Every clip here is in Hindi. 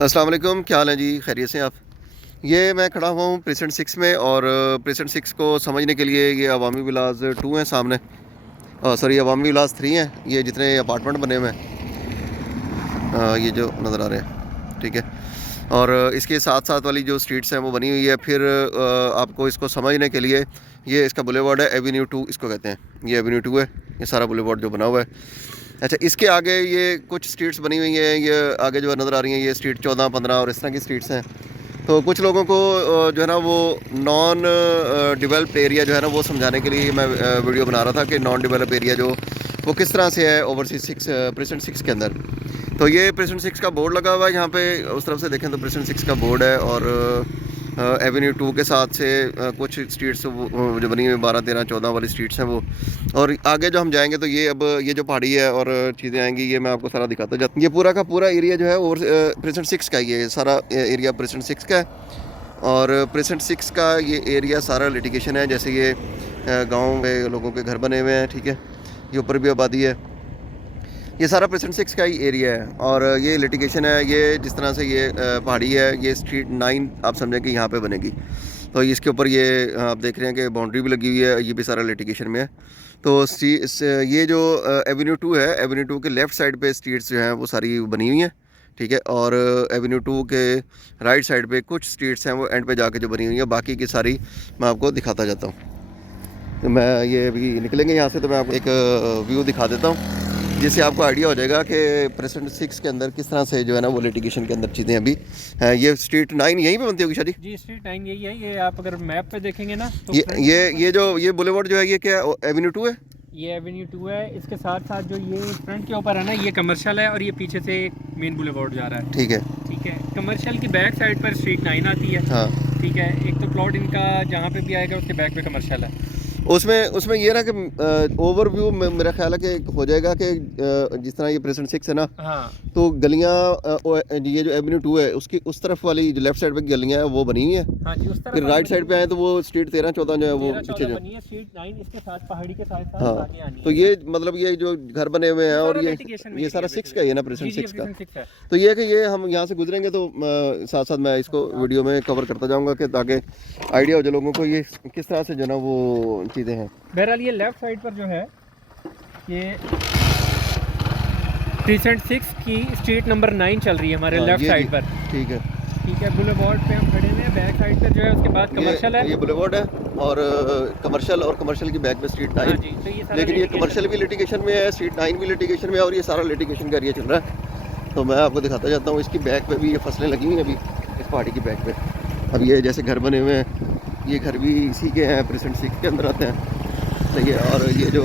अस्सलाम वालेकुम, क्या हाल है जी? खैरियत से आप? ये मैं खड़ा हुआ हूँ प्रेसेंट 6 में और प्रेसेंट 6 को समझने के लिए ये अवामी विलास 2 हैं सामने, सॉरी अवामी विलास 3 हैं। ये जितने अपार्टमेंट बने हुए हैं ये जो नज़र आ रहे हैं, ठीक है। और इसके साथ साथ वाली जो स्ट्रीट्स हैं वो बनी हुई है। फिर आपको इसको समझने के लिए ये इसका बुलेवार्ड है, एवेन्यू 2 इसको कहते हैं। ये एवेन्यू 2 है, ये सारा बुलेवार्ड जो बना हुआ है। अच्छा, इसके आगे ये कुछ स्ट्रीट्स बनी हुई हैं, ये आगे जो नज़र आ रही हैं ये स्ट्रीट 14, 15 और इस तरह की स्ट्रीट्स हैं। तो कुछ लोगों को जो है ना वो नॉन डेवलप्ड एरिया जो है ना वो समझाने के लिए मैं वीडियो बना रहा था कि नॉन डेवलप एरिया जो वो किस तरह से है ओवरसीज 6 प्रेसेंट 6 के अंदर। तो ये प्रेसेंट 6 का बोर्ड लगा हुआ है यहाँ पे, उस तरफ से देखें तो प्रेसेंट 6 का बोर्ड है। और एवेन्यू 2 के साथ से कुछ स्ट्रीट्स जो बनी हुई 12, 13, 14 वाली स्ट्रीट्स हैं वो। और आगे जो हम जाएंगे तो ये अब ये जो पहाड़ी है और चीज़ें आएंगी ये मैं आपको सारा दिखाता जाता। ये पूरा का पूरा एरिया जो है वो प्रेसेंट 6 का ही है, सारा एरिया प्रेसेंट 6 का है। और प्रेसेंट 6 का ये एरिया सारा लिटिगेशन है, जैसे ये गाँव में लोगों के घर बने हुए हैं, ठीक है। ये ऊपर भी आबादी है, ये सारा प्रेसेंट 6 का ही एरिया है। और ये लिटिगेशन है, ये जिस तरह से ये पहाड़ी है, ये स्ट्रीट 9 आप समझें कि यहाँ पे बनेगी। तो इसके ऊपर ये आप देख रहे हैं कि बाउंड्री भी लगी हुई है, ये भी सारा लिटिगेशन में है। तो ये जो एवेन्यू 2 है, एवेन्यू 2 के लेफ़्ट साइड पे स्ट्रीट्स जो हैं वो सारी बनी हुई हैं, ठीक है। और एवेन्यू 2 के राइट साइड पे कुछ स्ट्रीट्स हैं वो एंड पे जाके जो बनी हुई है, बाकी की सारी मैं आपको दिखाता जाता हूँ। तो मैं ये अभी निकलेंगे यहाँ से तो मैं आपको एक व्यू दिखा देता हूँ, जिससे आपको आइडिया हो जाएगा कि प्रेसेंट 6 के अंदर किस तरह से जो है ना वो लिटिगेशन के अंदर चीज़ें अभी हैं। ये स्ट्रीट 9 यहीं पे बनती होगी शादी जी। स्ट्रीट 9 यही है। ये आप अगर मैप पे देखेंगे ना तो ये जो ये बुलेवार्ड जो है ये क्या एवेन्यू 2 है? ये एवेन्यू 2 है। इसके साथ साथ जो ये फ्रंट के ऊपर है ना ये कमर्शियल है और ये पीछे से एक मेन बुलेवार्ड जा रहा है, ठीक है। ठीक है। कमर्शियल की बैक साइड पर स्ट्रीट 9 आती है, हाँ, ठीक है। एक तो प्लॉट इनका जहाँ पे भी आएगा उसके बैक पे कमर्शियल है। उसमें ये ना कि ओवरव्यू मेरा ख्याल है कि हो जाएगा कि जिस तरह ये प्रेसेंट 6 है ना, हाँ तो गलियाँ ये जो एवेन्यू 2 है उसकी उस तरफ वाली जो लेफ्ट साइड पे गलियाँ हैं वो बनी हुई हैं। हाँ जी, उस तरफ फिर राइट साइड पे आए तो वो स्ट्रीट 13, 14 जो है वो 13, पीछे 14 जो। बनी है। स्ट्रीट 9 इसके साथ पहाड़ी के साथ साथ हाँ, आगे आनी तो है। ये मतलब ये जो घर बने हुए हैं और सारा ये litigation में सारा है 6 का ही है ना, प्रेसेंट जी 6 का। 6 है। तो ये है कि ये हम यहाँ से गुजरेंगे तो साथ साथ मैं इसको वीडियो में कवर करता जाऊँगा कि ताकि आइडिया हो जाए लोगों को ये किस तरह से जो ना वो चीज़ें हैं। बहरहाल ये लेफ्ट साइड पर जो है ये प्रेसेंट 6 की स्ट्रीट नंबर 9 चल रही है हमारे लेफ्ट साइड पर, ठीक है, ठीक है। बुलेवार्ड पे हम खड़े हुए हैं, बैक साइड पर जो है उसके बाद कमर्शियल है। ये बुलेवार्ड है और कमर्शियल की बैक में स्ट्रीट 9। हाँ जी, तो ये सारा लेकिन ये कमर्शियल भी लिटिगेशन में है, स्ट्रीट 9 भी लिटिगेशन में है और ये सारा लिटिगेशन का एरिया चल रहा है। तो मैं आपको दिखाता जाता हूँ, इसकी बैक पे भी ये फसलें लगी हुई हैं अभी इस पहाड़ी की बैक पे। अब ये जैसे घर बने हुए हैं, ये घर भी इसी के हैं, प्रेसेंट 6 के अंदर आते हैं, सही है। और ये जो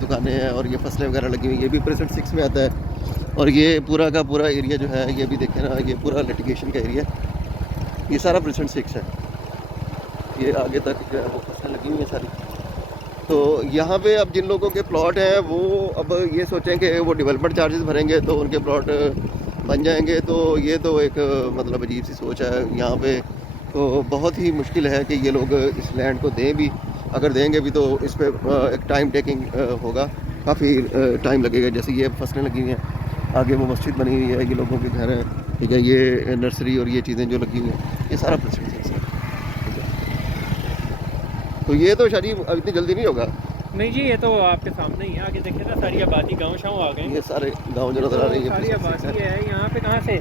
दुकानें हैं और ये फसलें वगैरह लगी हुई ये भी प्रेसेंट 6 में आता है। और ये पूरा का पूरा एरिया जो है ये भी देखें ना, ये पूरा लिटिगेशन का एरिया, ये सारा प्रेसेंट 6 है। ये आगे तक जो है वो फसलें लगी हुई हैं सारी। तो यहाँ पे अब जिन लोगों के प्लॉट हैं वो अब ये सोचें कि वो डेवलपमेंट चार्जेस भरेंगे तो उनके प्लॉट बन जाएंगे, तो ये तो एक मतलब अजीब सी सोच है यहाँ पे। तो बहुत ही मुश्किल है कि ये लोग इस लैंड को दें भी, अगर देंगे भी तो इस पर एक टाइम टेकिंग होगा, काफ़ी टाइम लगेगा। जैसे ये फसलें लगी हुई हैं, आगे वो मस्जिद बनी हुई है, ये लोगों के घर हैं, ठीक है। ये नर्सरी और ये चीज़ें जो लगी हुई हैं ये सारा प्रेसेंट 6 है, ठीक है। तो ये तो शादी इतनी जल्दी नहीं होगा। नहीं जी, ये तो आपके सामने ही है। आगे देखिए ना सारी आबादी गाँव शाँव आ गए, ये सारे गाँव जो नज़र आ रही है सारी आबादी है। यहाँ पे कहाँ से?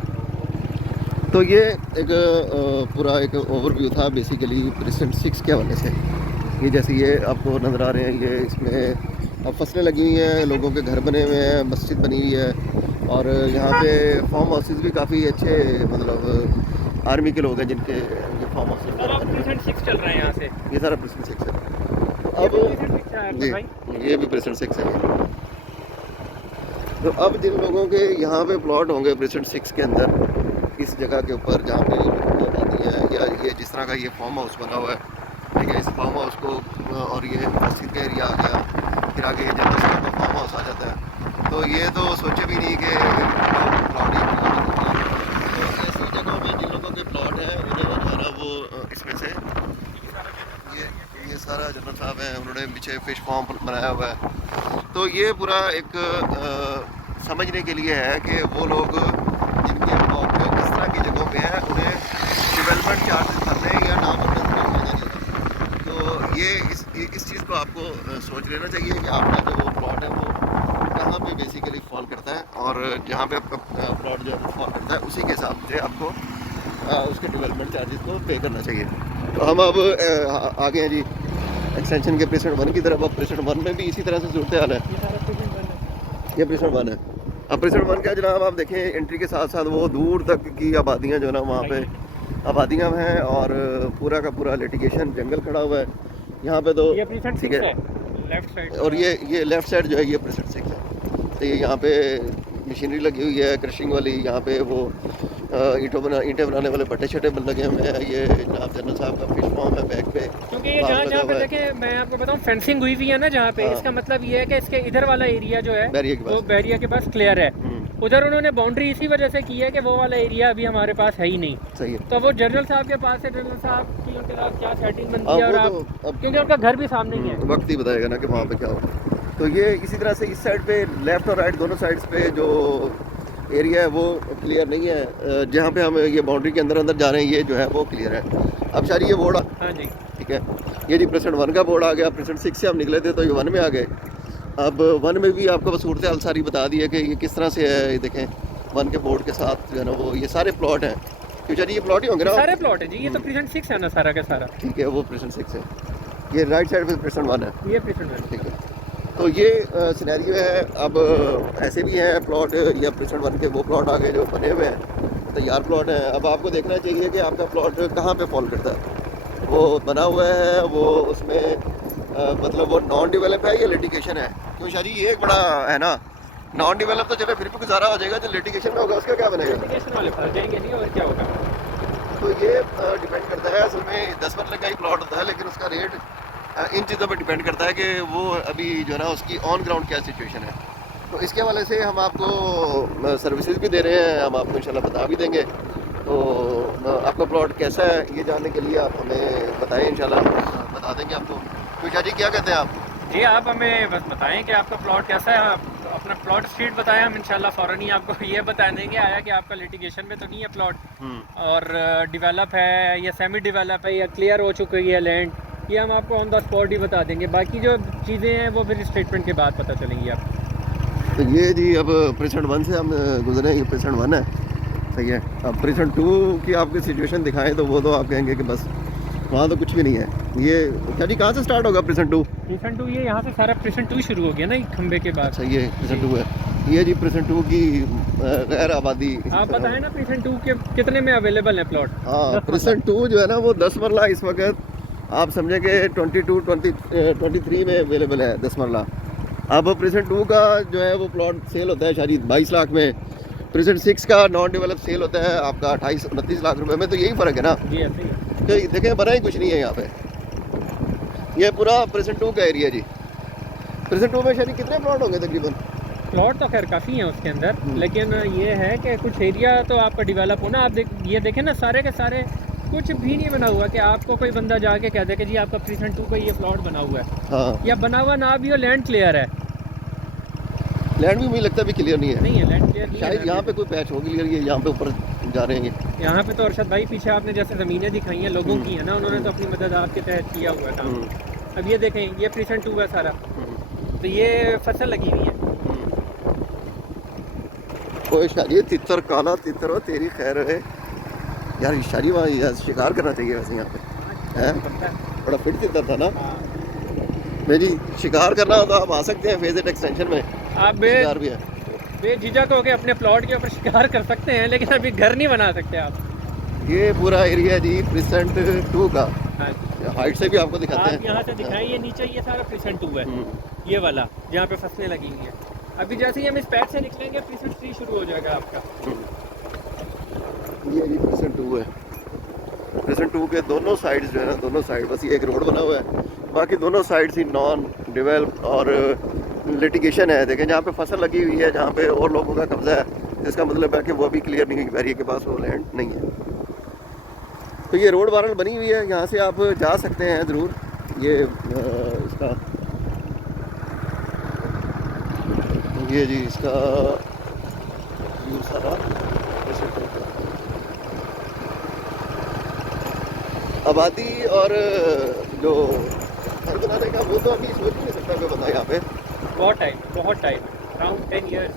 तो ये एक पूरा एक ओवरव्यू था बेसिकली प्रेसेंट 6 के हवाले से। ये जैसे ये आपको नज़र आ रहे हैं, ये इसमें अब फसलें लगी हुई हैं, लोगों के घर बने हुए हैं, मस्जिद बनी हुई है और यहाँ पे फार्म हाउसेस भी काफ़ी अच्छे, मतलब आर्मी के लोग हैं जिनके ये फार्म हाउस प्रेसेंट 6 चल रहा है यहाँ से। ये सारा प्रेसेंट 6 है। अब ये भी प्रेसेंट 6 है। तो अब जिन लोगों के यहाँ पे प्लॉट होंगे प्रेसेंट 6 के अंदर, इस जगह के ऊपर जहाँ पे आती है, या ये जिस तरह का ये फार्म हाउस बना हुआ है, ठीक है। इस फार्म हाउस को और ये मस्जिद का एरिया आ गया, फिर आगे जनरल साहब का फार्म हाउस आ जाता है। तो ये तो सोचे भी नहीं कि प्लॉट ही तो ऐसी जगहों में जिन लोगों के प्लॉट हैं उन्हें जो है ना वो इसमें से ये सारा जनरल साहब हैं, उन्होंने पीछे फिश फार्म बनाया हुआ है। तो ये पूरा एक समझने के लिए है कि वो लोग जिनके प्लॉट किस तरह की लेना चाहिए कि आपका जो प्लॉट है वो कहाँ पे बेसिकली फॉल करता है, और जहाँ पे आपका प्लॉट जो है फॉल करता है उसी के हिसाब से आपको उसके डेवलपमेंट चार्जेस को पे करना चाहिए। तो हम अब आ गए हैं जी एक्सटेंशन के प्रेसिडेंट 1 की तरफ। अब प्रेसिडेंट 1 में भी इसी तरह से सूरत हाल है। ये प्रेसिडेंट 1 है। अब प्रेसिडेंट 1 का जनाब आप देखें, एंट्री के साथ साथ वो दूर तक की आबादियाँ जो है ना वहाँ पे आबादियाँ हैं, और पूरा का पूरा लिटिगेशन जंगल खड़ा हुआ है यहाँ पे। तो ये प्रेसिडेंट 6 है लेफ्ट साइड, और ये लेफ़्ट साइड जो है ये प्रेसिडेंट 6 है। तो ये यहाँ पे मशीनरी लगी हुई है क्रशिंग वाली, यहाँ पे वो ईंटें बनाने वाले भट्टे छट्टे लगे हुए हैं। ये जनाब जनरल साहब का फिश फार्म है बैक पे, क्योंकि ये जहाँ पे देखें मैं आपको बताऊँ फेंसिंग हुई हुई है ना जहाँ पे, हाँ। इसका मतलब ये है कि इसके इधर वाला एरिया जो है बैरियर के वो पास। बैरिया के पास क्लियर है। उधर उन्होंने बाउंड्री इसी वजह से की है कि वो वाला एरिया अभी हमारे पास है ही नहीं। सही है। तो वो जनरल साहब के पास है, जनरल साहब की उनके साथ क्या सेटिंग बनती है, और वो आप तो अब क्योंकि उनका घर भी सामने ही है। वक्त ही बताएगा ना कि वहाँ पे क्या होगा। तो ये इसी तरह से इस साइड पे लेफ़्ट और राइट दोनों साइड्स पे जो एरिया है वो क्लियर नहीं है। जहाँ पे हम ये बाउंड्री के अंदर जा रहे हैं ये जो है वो क्लियर है। अब शायद ये बोर्ड, हाँ जी ठीक है, ये जी प्रेसिडेंट 1 का बोर्ड आ गया। प्रेसिडेंट 6 से हम निकले थे तो ये 1 में आ गए। अब 1 में भी आपको सूरत हाल सारी बता दी है कि ये किस तरह से है। ये देखें 1 के बोर्ड के साथ जो है ना वो ये सारे प्लॉट हैं। क्योंकि ये प्लॉट ही होंगे ना, सारे प्लॉट है जी। ये तो प्रेसिडेंट 6 है ना सारा का सारा। ठीक है, वो प्रेसिडेंट 6 है। ये राइट साइड पे प्रेसिडेंट 1 है। ये प्रेसिडेंट 1 ठीक है। तो ये सिनेरियो है। अब ऐसे भी हैं प्लॉट, या प्रेसिडेंट 1 के वो प्लॉट आगे जो बने हुए हैं तैयार प्लॉट हैं। अब आपको देखना चाहिए कि आपका प्लॉट कहाँ पे फॉल करता है। वो बना हुआ है वो उसमें मतलब वो नॉन डेवलप है या लिटिगेशन है। क्यों शाह जी ये एक बड़ा है ना, नॉन डेवलप तो चलो फिर भी गुजारा हो जाएगा, जो लिटिगेशन में होगा उसका क्या बनेगा। लिटिगेशन वाले फंस जाएंगे नहीं, और क्या होगा। तो ये डिपेंड करता है, असल में 10 मरले का ही प्लॉट होता है, लेकिन उसका रेट इन चीज़ों पर डिपेंड करता है कि वो अभी जो है ना उसकी ऑन ग्राउंड क्या सिचुएशन है। तो इसके हवाले से हम आपको सर्विसेज भी दे रहे हैं, हम आपको इंशाल्लाह बता भी देंगे। तो आपका प्लॉट कैसा है ये जानने के लिए आप हमें बताएं, इंशाल्लाह बता देंगे आपको। तो शाह जी क्या कहते हैं आप? जी आप हमें बस बताएं कि आपका प्लॉट कैसा है। आप अपना प्लॉट स्ट्रीट बताएं, हम इंशाल्लाह फ़ौरन ही आपको ये बता देंगे आया कि आपका लिटिगेशन में तो नहीं है प्लॉट, और डेवलप है या सेमी डेवलप है या क्लियर हो चुकी है लैंड, ये हम आपको ऑन द स्पॉट ही बता देंगे। बाकी जो चीज़ें हैं वो फिर स्टेटमेंट के बाद पता चलेंगी आपको। तो ये जी अब प्रेसिडेंट 1 से हम गुजरे, ये प्रेसिडेंट 1 है, सही है। अब प्रेसिडेंट 2 की आपकी सिचुएशन दिखाएं तो वो तो आप कहेंगे कि बस वहाँ तो कुछ भी नहीं है। ये क्या जी कहाँ से स्टार्ट होगा प्रेसिडेंट 2? प्रेसिडेंट 2 ये यहाँ से सारा प्रेसिडेंट 2 शुरू हो गया ना एक खंबे के बाद। अच्छा ये प्रेसिडेंट 2 है। ये जी प्रेसिडेंट 2 की गैर आबादी। आप बताएं ना प्रेसिडेंट 2 के कितने में अवेलेबल है प्लॉट? हाँ प्रेसिडेंट 2 जो है ना वो 10 मरला इस वक्त आप समझे कि 23 में अवेलेबल है 10 मरला। अब प्रेसिडेंट 2 का जो है वो प्लॉट सेल होता है शायद 22 लाख में। प्रेसिडेंट 6 का नॉन डेवलप सेल होता है आपका 28-29 लाख रुपए में। तो यही फ़र्क है ना जी ऐसे ही है। कि देखें बना ही कुछ नहीं है यहाँ पे। ये पूरा प्रेसिडेंट 2 का एरिया जी। प्रेसिडेंट 2 में शायद कितने प्लॉट होंगे तकरीबन? प्लॉट तो खैर काफ़ी हैं उसके अंदर, लेकिन ये है कि कुछ एरिया तो आपका डेवलप होना। आप ये देखें ना सारे के सारे कुछ भी नहीं बना हुआ कि आपको कोई बंदा जाके कह दे कि जी आपका प्रेसिडेंट 2 का ये प्लॉट बना हुआ है। हाँ या बना हुआ ना भी हो, लैंड क्लियर है। लैंड भी मुझे लगता है भी क्लियर नहीं है। नहीं है लैंड क्लियर नहीं शायद है। यहाँ पे कोई पैच हो क्लियर, ये यहाँ पे ऊपर जा रहे हैं। यहाँ पे तो अरशद भाई पीछे आपने जैसे ज़मीनें दिखाई हैं लोगों की है ना, उन्होंने तो अपनी मदद आपके तहत किया हुआ था। अब ये देखें ये प्रेसिडेंट 2 है सारा, तो ये फसल लगी हुई है। कोई शादी तितर काला तितर हो तेरी खैर है यार। ये शादी वहाँ शिकार करना चाहिए वैसे यहाँ पे है, बड़ा फिट तितर था ना। मैं जी शिकार करना हो तो आप आ सकते हैं फेजेट एक्सटेंशन में, आप शिकार भी है। बेझिझक होकर अपने प्लॉट के ऊपर शिकार कर सकते हैं, लेकिन अभी घर नहीं बना सकते आप। ये पूरा एरिया जी प्रेसिडेंट 2 का। हाँ हाइट से भी आपको दिखाते आप यहाँ से दिखाएं, ये नीचे ये सारा प्रेसिडेंट 2 है, ये वाला जहाँ पे फसलें लगी हुई हैं। अभी जैसे ही हम इस पैड से निकलेंगे प्रेसिडेंट 3 शुरू हो जाएगा आपका। ये जी प्रेसिडेंट 2 है। प्रेसिडेंट 2 के दोनों साइड्स जो है ना, दोनों साइड बस ये एक रोड बना हुआ है, बाकी दोनों साइड्स ही नॉन डेवलप और लिटिगेशन है। देखें जहाँ पे फसल लगी हुई है, जहाँ पे और लोगों का कब्जा है, इसका मतलब है कि वो अभी क्लियर नहीं है, बैरियर के पास वो लैंड नहीं है। तो ये रोड वारंट बनी हुई है, यहाँ से आप जा सकते हैं ज़रूर। ये इसका ये जी इसका व्यू सारा आबादी और जो घर बनाने का वो तो अभी सोच भी नहीं सकता कोई बंदा यहाँ पे। बहुत टाइम अराउंड 10 ईयर्स,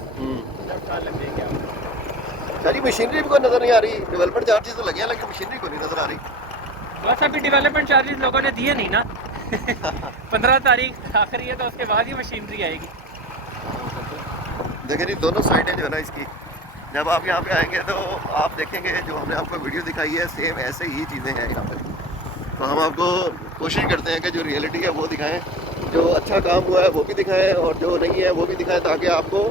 10 साल लग जाएंगे आपको। सारी मशीनरी भी कोई नज़र नहीं आ रही, डेवलपमेंट चार्जेस तो लगे हैं लेकिन मशीनरी को नहीं नज़र आ रही। बस अभी डेवलपमेंट चार्जेस लोगों ने दिए नहीं ना 15 तारीख आखिरी है तो उसके बाद ही मशीनरी आएगी। देखिए जी दोनों साइडें जो है ना इसकी, जब आप यहाँ पे आएंगे तो आप देखेंगे जो हमने आपको वीडियो दिखाई है सेम ऐसे ही चीज़ें हैं यहाँ पर। तो हम आपको कोशिश करते हैं कि जो रियलिटी है वो दिखाएं, जो अच्छा काम हुआ है वो भी दिखाएं और जो नहीं है वो भी दिखाएं, ताकि आपको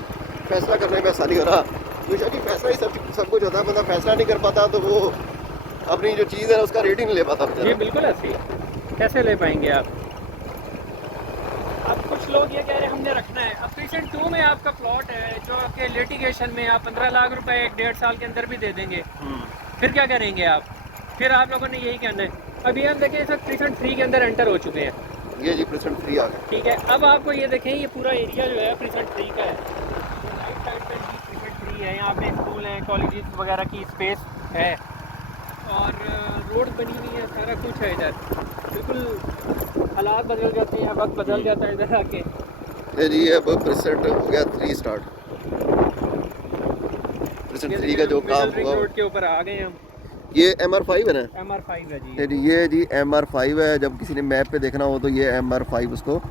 फैसला करने में आसानी हो रहा। क्योंकि कि फैसला ही सब कुछ होता है, मतलब फैसला नहीं कर पाता तो वो अपनी जो चीज़ है उसका रेटिंग ले पाता ये बिल्कुल ऐसे कैसे ले पाएंगे आप। अब कुछ लोग ये कह रहे हैं हमने रखना है। अब प्रीसेंट 2 में आपका प्लॉट है जो आपके लिटिगेशन में आप 15 लाख रुपए 1.5 साल के अंदर भी दे देंगे, फिर क्या करेंगे आप? फिर आप लोगों ने यही कहना है। अभी हम देखें इस वक्त प्रीसेंट 3 के अंदर एंटर हो चुके हैं। ये जी प्रीसेंट 3 आ गया। ठीक है, अब आपको ये देखें ये पूरा एरिया जो है प्रीसेंट 3 का है। राइट साइड पे भी प्रीसेंट 3 है, यहाँ पे स्कूल हैं, कॉलेजेस वगैरह की स्पेस है और रोड बनी हुई है, सारा कुछ है इधर। बिल्कुल हालात बदल जाते हैं, वक्त बदल जाता है इधर आके। ये जी अब प्रीसेंट हो गया 3 स्टार्ट। प्रीसेंट 3 का जो काम हुआ रोड के ऊपर आ गए हम। ये MR5 है ना? MR5 है जी। ये जी MR5 है। जब किसी ने मैप पे देखना हो तो ये MR5 उसको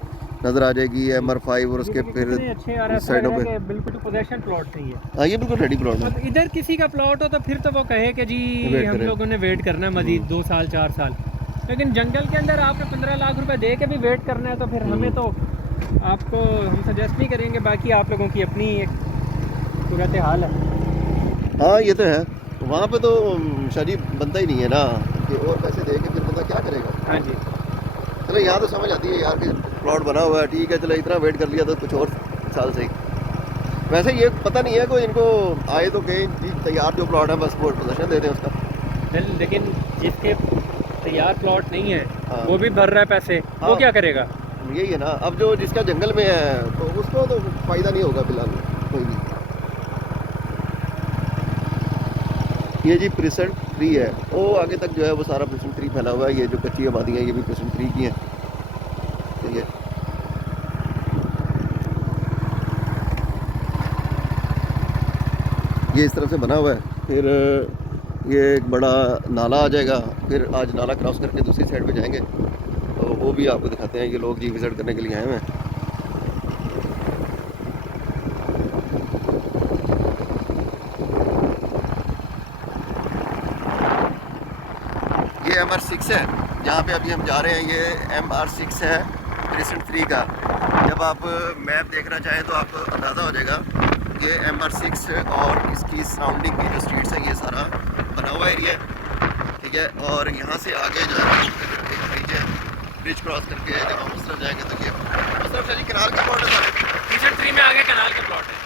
नजर आ जाएगी, ये MR5 और उसके फिर अच्छे आ रहा है साइडों पे बिल्कुल पोजीशन प्लॉट नहीं है। हाँ ये बिल्कुल रेडी प्लॉट है। अब इधर किसी का प्लॉट हो तो फिर तो वो कहे कि जी हम लोगों ने वेट करना है मजीद 2 साल 4 साल, लेकिन जंगल के अंदर आपने 15 लाख रुपए दे के भी वेट करना है तो फिर हमें तो आपको हम सजेस्ट नहीं करेंगे। बाकी आप लोगों की अपनी एक सूरत हाल है। हाँ ये तो है, वहाँ पे तो शादी बनता ही नहीं है ना कि और पैसे दे के फिर बंदा क्या करेगा। हाँ जी, चलो यहाँ तो समझ आती है यार कि प्लॉट बना हुआ है, ठीक है चलो इतना वेट कर लिया तो कुछ और साल से ही। वैसे ये पता नहीं है कोई इनको आए तो कहीं जी तैयार जो प्लॉट है बस वो पोजीशन दे दें उसका। लेकिन जिसके तैयार प्लॉट नहीं है हाँ। वो भी भर रहा है पैसे, वो हाँ। क्या करेगा? यही है ना, अब जो जिसका जंगल में है तो उसको तो फ़ायदा नहीं होगा फिलहाल कोई भी। ये जी प्रीसेंट 3 है, वो आगे तक जो है वो सारा प्रीसेंट 3 फैला हुआ है। ये जो कच्ची आबादी है ये भी प्रीसेंट 3 की है। ठीक है, ये इस तरफ से बना हुआ है। फिर ये एक बड़ा नाला आ जाएगा, फिर आज नाला क्रॉस करके दूसरी साइड पे जाएंगे तो वो भी आपको दिखाते हैं। ये लोग जी विज़िट करने के लिए आए हुए हैं। ये MR6 है जहाँ पे अभी हम जा रहे हैं, ये MR6 है प्रीसेंट 3 का। जब आप मैप देखना चाहें तो आपको अंदाज़ा हो जाएगा। ये MR6 और इसकी सराउंडिंग की जो स्ट्रीट्स हैं ये सारा बना हुआ एरिया है। ठीक है, और यहाँ से आगे जो है एक ब्रिज है, ब्रिज क्रॉस करके जब हम उस तरफ जाएंगे तो ये उस तरफ चलिए कनाल के प्लॉट है सारे। प्रीसेंट 3 में आगे कनाल के प्लॉट है।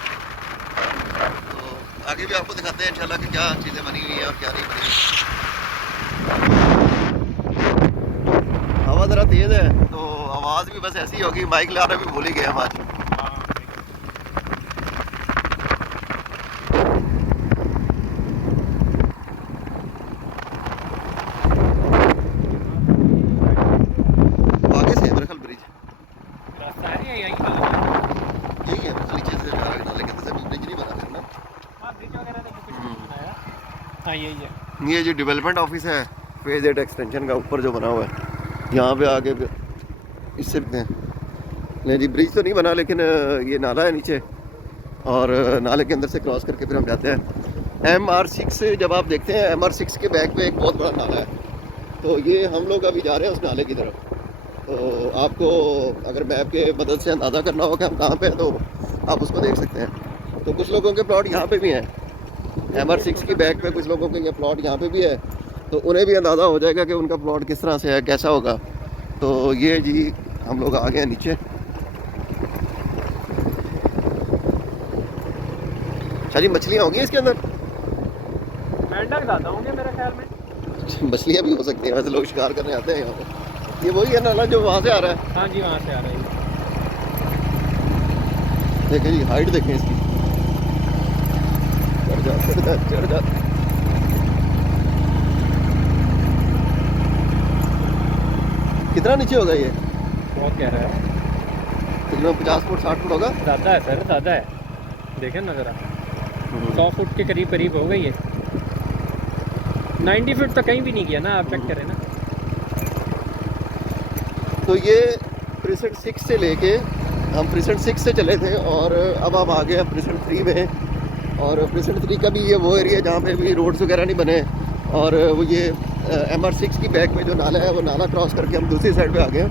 तो आगे भी आपको दिखाते हैं इंशाल्लाह कि क्या चीज़ें बनी हुई हैं और क्या नहीं बनी हुई। हवा ज़रा तेज़ है तो आवाज़ भी बस ऐसी होगी, माइक लाना भी भूल ही गए हम आज। आगे से है मेरे ख्याल ब्रिज, रास्ता है यही वाला। यही है मेरे ख्याल नीचे से नाले के अंदर से ब्रिज नहीं बना ना। हाँ ब्रिज वगैरह तो कुछ नहीं बनाया। हाँ यही है। ये जो डेवलपमेंट ऑफिस है फेज 8 एक्सटेंशन का ऊपर जो बना हुआ है, यहाँ पे आगे इससे नहीं जी ब्रिज तो नहीं बना लेकिन ये नाला है नीचे और नाले के अंदर से क्रॉस करके फिर हम जाते हैं। MR6 जब आप देखते हैं MR6 के बैक पे एक बहुत बड़ा नाला है, तो ये हम लोग अभी जा रहे हैं उस नाले की तरफ। तो आपको अगर मैप के मदद से अंदाज़ा करना हो कि हम कहाँ पे हैं तो आप उसको देख सकते हैं। तो कुछ लोगों के प्लॉट यहाँ पे भी हैं, MR6 की बैक पे कुछ लोगों के ये प्लॉट यहाँ पे भी है, तो उन्हें भी अंदाज़ा हो जाएगा कि उनका प्लॉट किस तरह से है, कैसा होगा। तो ये जी हम लोग आ गए हैं नीचे। अच्छा जी मछलियाँ होंगी इसके अंदर? मेंढक ज़्यादा होंगे मेरे ख्याल में। मछलियाँ भी हो सकती हैं, वैसे लोग शिकार करने आते हैं यहाँ पे। ये वही है नाला जो वहाँ से आ रहा है? हाँ जी वहाँ से आ रही है। देखें जी हाइट देखें इसकी, चढ़ जा। कितना नीचे होगा ये? बहुत गहरा है, तकरीबन 50 फुट 60 फुट होगा। ज़्यादा है सर, ज़्यादा है, देखें ना ज़रा, 100 फुट के करीब करीब हो गई है। 90 फुट तो कहीं भी नहीं गया ना, आप चेक करें ना। तो ये प्रीसेंट 6 से लेके हम प्रीसेंट 6 से चले थे और अब हम आ गए हैं प्रीसेंट 3 में। और प्रीसेंट 3 का भी ये वो एरिया जहाँ पे भी रोड्स वगैरह नहीं बने, और वो ये MR6 की बैक में जो नाला है वो नाला क्रॉस करके हम दूसरी साइड पे आ गए हैं।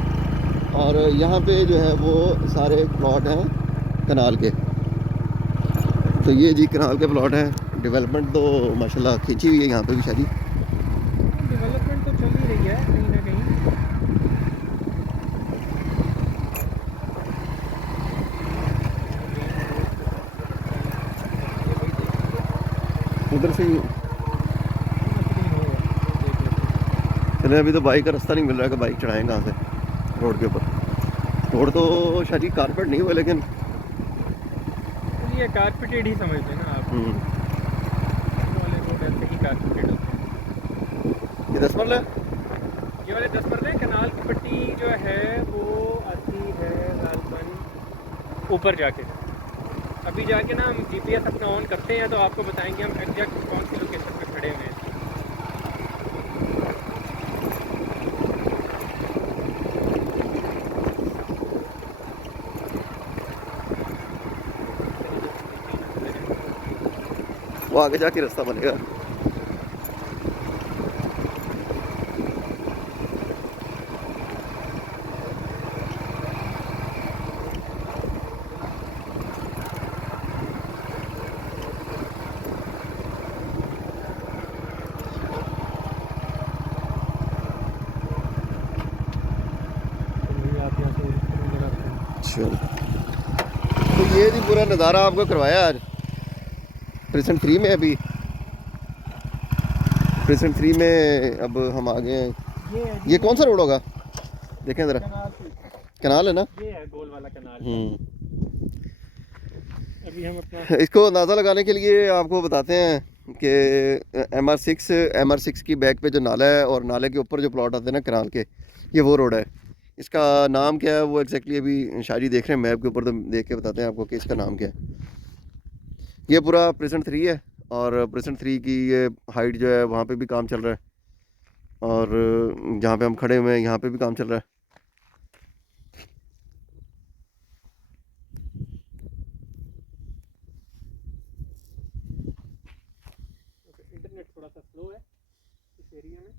और यहाँ पे जो है वो सारे प्लॉट हैं कनाल के। तो ये जी कनाल के प्लॉट हैं। डेवलपमेंट तो माशाल्लाह खींची हुई है यहाँ पे भी शायद। डेवलपमेंट तो चल ही रही है कहीं ना कहीं। उधर से ही चले। अभी तो बाइक का रास्ता नहीं मिल रहा है कि बाइक चढ़ाएं कहाँ से रोड के ऊपर। रोड तो शायद कारपेट नहीं हुआ, लेकिन ये कारपेटेड ही समझ लें ना आप, वाले रोड ऐसे ही कारपेटेड होते हैं। ये 10 मरला ये वाले 10 मरले कनाल की पट्टी जो है वो आती है गालबन ऊपर जाके। अभी जाके ना हम GPS अपना ऑन करते हैं तो आपको बताएंगे हम एग्जैक्ट कौन सी लोकेशन पे खड़े हुए हैं। वो आगे जाके रास्ता बनेगा। चलो, तो ये जी पूरा नज़ारा आपको करवाया आज प्रीसेंट 3 में। अभी प्रीसेंट 3 में अब हम आ गए हैं। ये कौन सा रोड होगा देखें ज़रा। कनाल है ना, ये है गोल वाला कनाल। अभी हम अपना इसको अंदाज़ा लगाने के लिए आपको बताते हैं कि MR6 की बैक पे जो नाला है और नाले के ऊपर जो प्लॉट आते हैं ना कनाल के, ये वो रोड है। इसका नाम क्या है वो एग्जैक्टली अभी शायरी देख रहे हैं मैप के ऊपर, तो देख के बताते हैं आपको कि इसका नाम क्या है। ये पूरा प्रीसेंट 3 है और प्रीसेंट 3 की ये हाइट जो है वहाँ पे भी काम चल रहा है, और जहाँ पे हम खड़े हुए हैं यहाँ पे भी काम चल रहा है। इंटरनेट थोड़ा सा स्लो है इस एरिया में।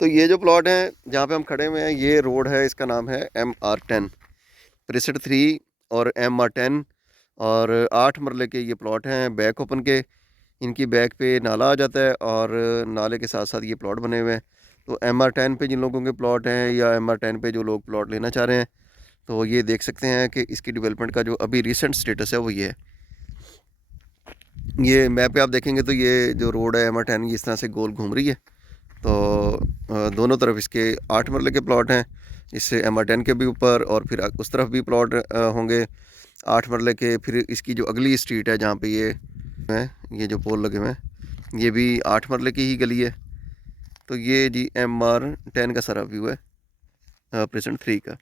तो ये जो प्लॉट है जहाँ पे हम खड़े हुए हैं, ये रोड है, इसका नाम है MR10 प्रीसेंट 3 और MR10। और 8 मरले के ये प्लॉट हैं बैक ओपन के। इनकी बैक पे नाला आ जाता है और नाले के साथ साथ ये प्लॉट बने हुए हैं। तो MR10 पे जिन लोगों के प्लॉट हैं या MR10 पे जो लोग प्लॉट लेना चाह रहे हैं, तो ये देख सकते हैं कि इसकी डेवलपमेंट का जो अभी रिसेंट स्टेटस है वो ये है। ये मैप पे आप देखेंगे तो ये जो रोड है MR10 ये इस तरह से गोल घूम रही है। तो दोनों तरफ इसके 8 मरले के प्लॉट हैं, इससे MR10 के भी ऊपर, और फिर उस तरफ भी प्लॉट होंगे 8 मरले के। फिर इसकी जो अगली स्ट्रीट है जहाँ पे ये जो पोल लगे हुए हैं ये भी 8 मरले की ही गली है। तो ये जी MR10 का सारा व्यू है प्रीसेंट 3 का।